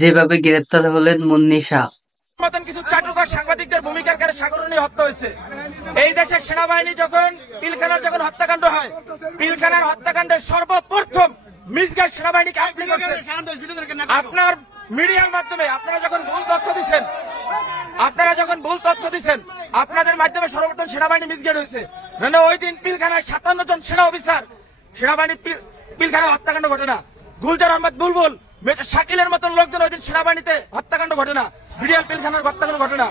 যেভাবে গ্রেপ্তার হলেন মুন্নিশা। মতন কিছু চাটুকার সাংবাদিকদের ভূমিকার কারণে সাগরণী হত্যা হয়েছে। এই দেশের সেনাবাহিনী যখন পিলখানার হত্যাকাণ্ড হয়, পিলখানার হত্যাকাণ্ডের সর্বপ্রথম মিসগাইড সেনাবাহিনীকে আপনি করছেন। আপনার মিডিয়ার মাধ্যমে আপনারা যখন ভুল তথ্য দিচ্ছেন, আপনাদের মাধ্যমে সর্বপ্রথম সেনাবাহিনী মিসগাইড হয়েছে। ওই দিন পিলখানায় 57 জন সেনা অফিসার সেনাবাহিনী পিলখানায় হত্যাকাণ্ড ঘটে না। গুলজার আহমদ বুলবুল, শাকিলের মতন লোকজন ওই দিন সেনাবাহিনীতে হত্যাকাণ্ড ঘটে না, বিডিআর পিলখানার হত্যাকাণ্ড ঘটে না।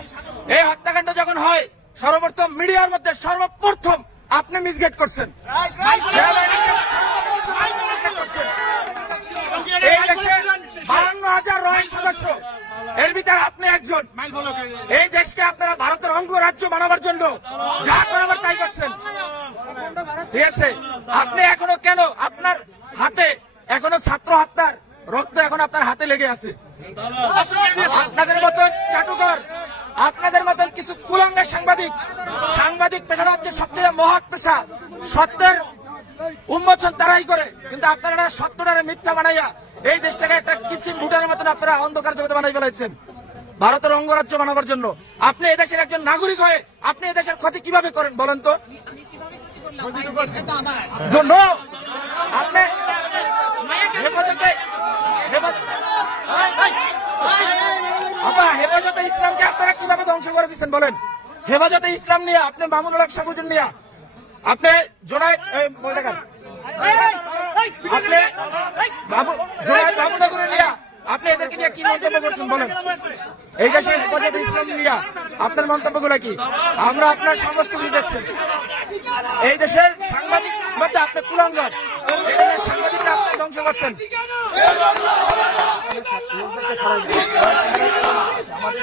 এই হত্যাকাণ্ড যখন হয়, সর্বপ্রথম মিডিয়ার মধ্যে সর্বপ্রথম আপনি মিসগাইড করছেন। এই দেশে 52,000 রয়েল সদস্য, এর ভিতরে আপনি একজন। এই দেশকে আপনারা ভারতের অঙ্গরাজ্য বানাবার জন্য যা করাবার তাই করছেন, ঠিক আছে? আপনি এখনো কেন আপনার হাতে এখনো ছাত্র হত্যার রক্ত এখন আপনার হাতে লেগে আছে? আপনাদের মতন চাটুকর, আপনাদের মতন কিছু কুলাঙ্গা সাংবাদিক পেশাটা হচ্ছে সবচেয়ে মহৎ পেশা। সত্যের উন্মোচন তারাই করে, কিন্তু আপনারা সত্যটারে মিথ্যা বানাইয়া এই দেশটাকে একটা কিসিম ভুটানের মতন আপনারা অন্ধকার জগতে বানাই ফেলাইছেন ভারতের অঙ্গরাজ্য বানাবার জন্য। আপনি এদেশের একজন নাগরিক হয়ে আপনি এদেশের ক্ষতি কিভাবে করেন বলেন তো? আপনি হেফাজতে ইসলামকে আপনারা কিভাবে ধ্বংস করে দিচ্ছেন বলেন? হেফাজতে ইসলাম নিয়ে আপনি মামুনুল হক সাবুদ্দিন নিয়ে আপনি জোনায়েদ বাবুনগরে নিয়ে আপনি এদেরকে নিয়ে কি মন্তব্য করছেন বলেন? এই দেশে হেফাজতে ইসলাম নিয়ে আপনার মন্তব্যগুলো কি? আমরা আপনার সমস্ত কিছু দেখছেন। এই দেশের সাংবাদিক মধ্যে আপনি কুলাঙ্গার, এই দেশের সাংবাদিকরা আপনি ধ্বংস করছেন। আমাদের